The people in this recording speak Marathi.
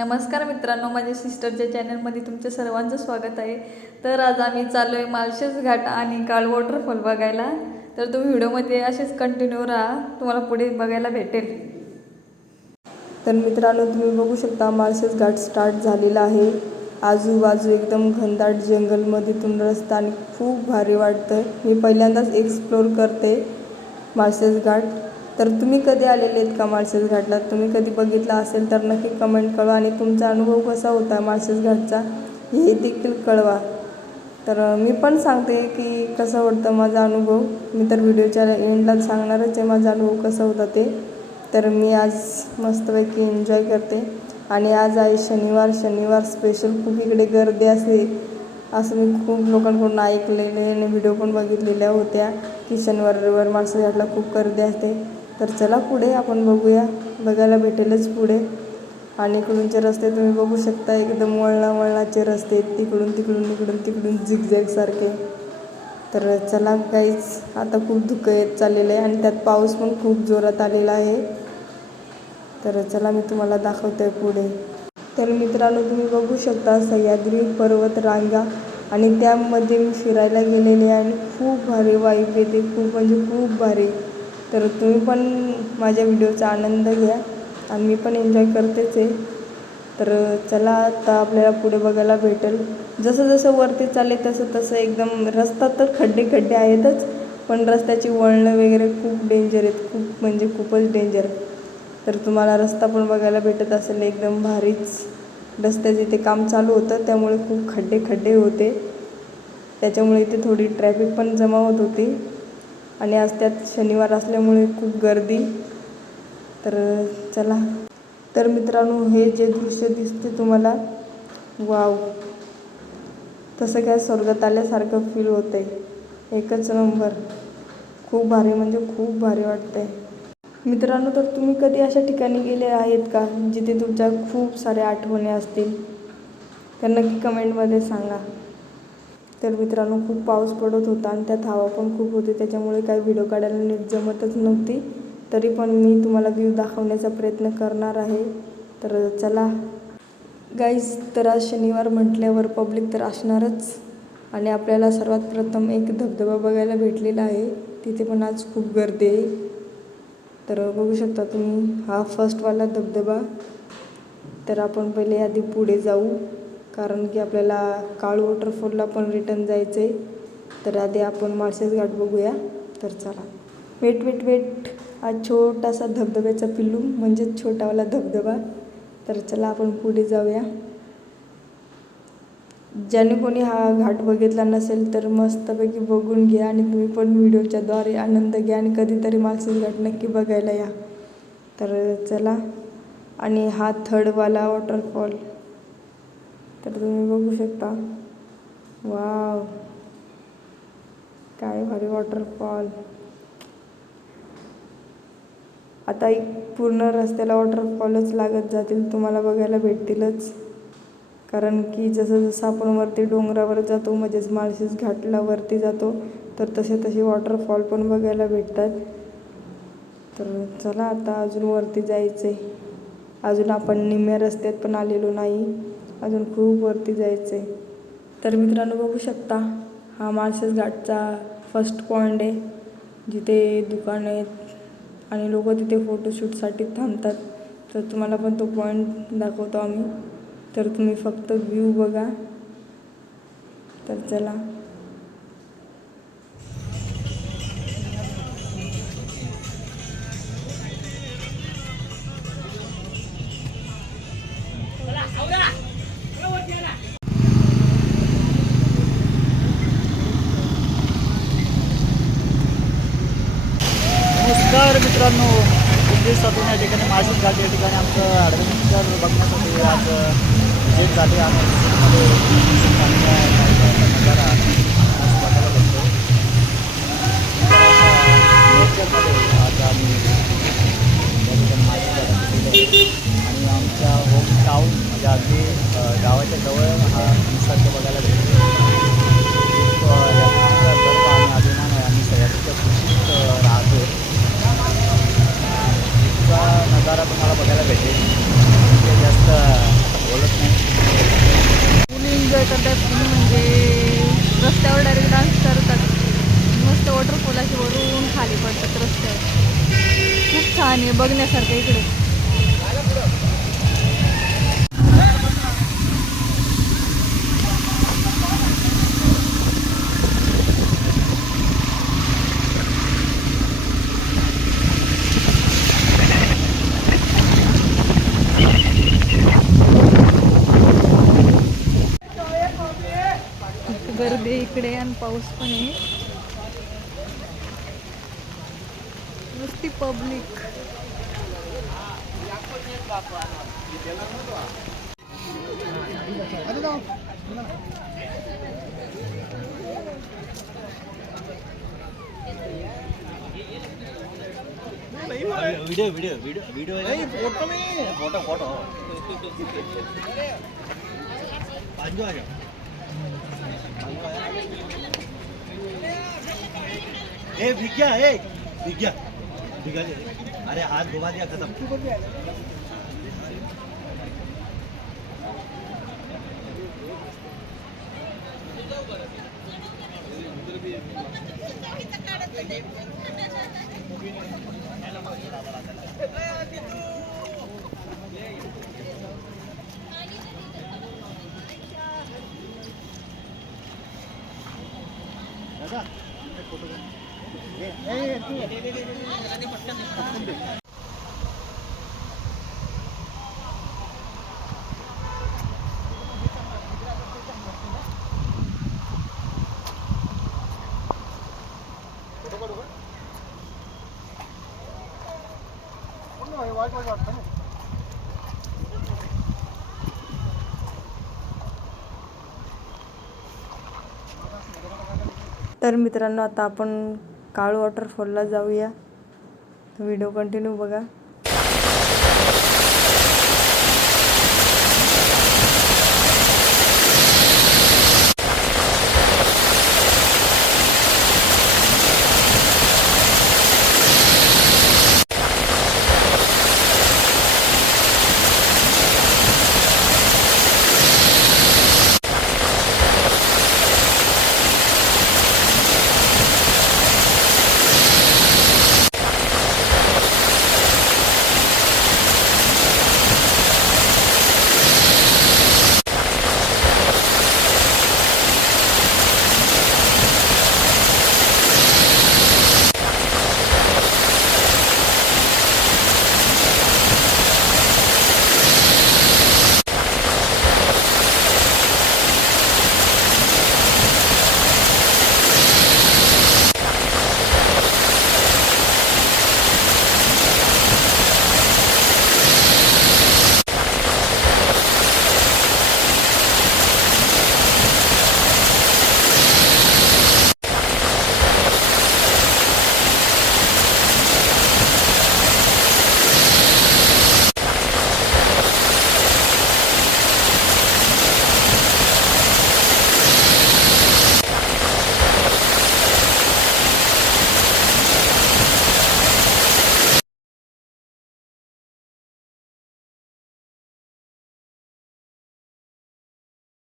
नमस्कार मित्रांनो माझ्या सिस्टरच्या चॅनलमध्ये तुमच्या सर्वांचं स्वागत आहे. तर आज आम्ही चाललो आहे माळशेज घाट आणि काळ वॉटरफॉल बघायला. तर तुम्ही व्हिडिओमध्ये असेच कंटिन्यू राहा तुम्हाला पुढे बघायला भेटेल. तर मित्रांनो तुम्ही बघू शकता माळशेज घाट स्टार्ट झालेला आहे. आजूबाजू एकदम घनदाट जंगलमधून रस्ता आणि खूप भारी वाटतं मी पहिल्यांदाच एक्सप्लोर करते माळशेज घाट. तर तुम्ही कधी आलेले आहेत का माळशेज घाटला? तुम्ही कधी बघितला असेल तर नक्की कमेंट कळवा आणि तुमचा अनुभव कसा होता माळशेज घाटचा हे देखील कळवा. तर मी पण सांगते की कसं होतं माझा अनुभव. मी तर व्हिडिओच्या एंडला सांगणारच आहे माझा अनुभव कसा होता ते. तर मी आज मस्तपैकी एन्जॉय करते. आणि आज आहे शनिवार. शनिवार स्पेशल खूप इकडे गर्दी असते. असं मी खूप लोकांकडून ऐकलेले आणि व्हिडिओ पण बघितलेल्या होत्या की शनिवार रविवार माणसं घाटला खूप गर्दी असते. तर चला पुढे आपण बघूया. बघायला भेटेलच पुढे. आणि इकडूनचे रस्ते तुम्ही बघू शकता एकदम वळणा वळणाचे रस्ते आहेत. तिकडून तिकडून इकडून तिकडून झिगझॅग सारखे. तर चला काहीच आता खूप धुकं येत चाललेलं आहे आणि त्यात पाऊस पण खूप जोरात आलेला आहे. तर चला मी तुम्हाला दाखवते पुढे. तर मित्रांनो तुम्ही बघू शकता सह्याद्री पर्वत रांगा आणि त्यामध्ये मी फिरायला गेलेले आणि खूप भारी वाईफ येते. खूप म्हणजे खूप भारी. तर तुम्ही पण माझ्या व्हिडिओचा आनंद घ्या आणि मी पण एन्जॉय करतेच आहे. तर चला आता आपल्याला पुढे बघायला भेटेल. जसं जसं वरती चालले तसं तसं एकदम रस्ता तर खड्डे खड्डे आहेतच पण रस्त्याची वळणं वगैरे खूप डेंजर आहेत. खूप म्हणजे खूपच डेंजर तर तुम्हाला रस्ता पण बघायला भेटत असेल एकदम भारीच. रस्त्याचे इथे काम चालू होतं त्यामुळे खूप खड्डे खड्डे होते. त्याच्यामुळे इथे थोडी ट्रॅफिक पण जमा होत होती. आणि आज त्यात शनिवार असल्यामुळे खूप गर्दी. तर चला. तर मित्रांनो हे जे दृश्य दिसते तुम्हाला वाव. तसं काय स्वर्गात आल्यासारखं फील होतं आहे एकच नंबर. खूप भारी म्हणजे खूप भारी वाटतंय. मित्रांनो तर तुम्ही कधी अशा ठिकाणी गेले आहेत का जिथे तुमच्या खूप साऱ्या आठवणी असतील? तर नक्की कमेंटमध्ये सांगा. तर मित्रांनो खूप पाऊस पडत होता आणि त्यात हवा पण खूप होती. त्याच्यामुळे काही व्हिडिओ काढायला नीट जमतच नव्हती. तरी पण मी तुम्हाला व्ह्यू दाखवण्याचा प्रयत्न करणार आहे. तर चला. गाईज तर आज शनिवार म्हटल्यावर पब्लिक तर असणारच. आणि आपल्याला सर्वात प्रथम एक धबधबा बघायला भेटलेला आहे. तिथे पण आज खूप गर्दी आहे. तर बघू शकता तुम्ही हा फर्स्टवाला धबधबा. तर आपण पहिले आधी पुढे जाऊ. कारण की आपल्याला काळू वॉटरफॉलला पण रिटर्न जायचं आहे तर आधी आपण माळशेज घाट बघूया. तर चला. Wait wait wait. हा छोटासा धबधब्याचा पिल्लू म्हणजेच छोटावाला धबधबा. तर चला आपण पुढे जाऊया. ज्याने कोणी हा घाट बघितला नसेल तर मस्तपैकी बघून घ्या आणि तुम्ही पण व्हिडिओच्याद्वारे आनंद घ्या आणि कधीतरी मालसेज घाट नक्की बघायला या. तर चला. आणि हा थर्डवाला वॉटरफॉल तर तुम्ही बघू शकता. वाव. काय भारी वॉटरफॉल आता एक पूर्ण रस्त्याला वॉटरफॉलच लागत जातील तुम्हाला बघायला भेटतीलच. कारण की जसं जसं आपण वरती डोंगरावर जातो म्हणजेच माळशीस घाटला वरती जातो तर तसे तसे वॉटरफॉल पण बघायला भेटतात. तर चला आता अजून वरती जायचं आहे अजून आपण निम्म्या रस्त्यात पण आलेलो नाही. अजून खूप वरती जायचं आहे तर मित्रांनो बघू शकता हा माळशेज घाटचा फर्स्ट पॉईंट आहे. जिथे दुकानं आहेत आणि लोक तिथे फोटोशूटसाठी थांबतात. तर तुम्हाला पण तो पॉईंट दाखवतो आम्ही. तर तुम्ही फक्त व्ह्यू बघा. तर चला. मित्रांनो खूप दिवसातून या ठिकाणी मासिक घाट या ठिकाणी आमचं ॲडव्हेंचर बघण्यासाठी आज भेट झाली आणि मध्ये चांगला नजारा आज बघायला भेटतो नेचरमध्ये आज आम्ही या ठिकाणी माळशेज घाटात गेलो आणि आमच्या होम टाऊन म्हणजे अगदी अ, गावाच्या जवळ हा निसर्ग बघायला भेटतो खूप अ, याचा गर्व आणि अभिमान आहे आम्ही सह्याद्रीच्या कुशीत अ, राहतो इतका नजारा तुम्हाला बघायला भेटेल इतके जास्त छान आहे बघण्यासारखं इकडे. गर्दी इकडे आणि पाऊस पण आहे. नुसती public video video video video નહીં ફોટો મે ફોટો ફોટો પાંજો આજો એ ભીગ્યા એ ભીગ્યા ભીગ્યા અરે હાથ ગોવા દિયા ખતમ. खत्म दादा फोटो तर मित्रांनो आता आपण काळ वॉटरफॉलला जाऊया. व्हिडिओ कंटिन्यू बघा.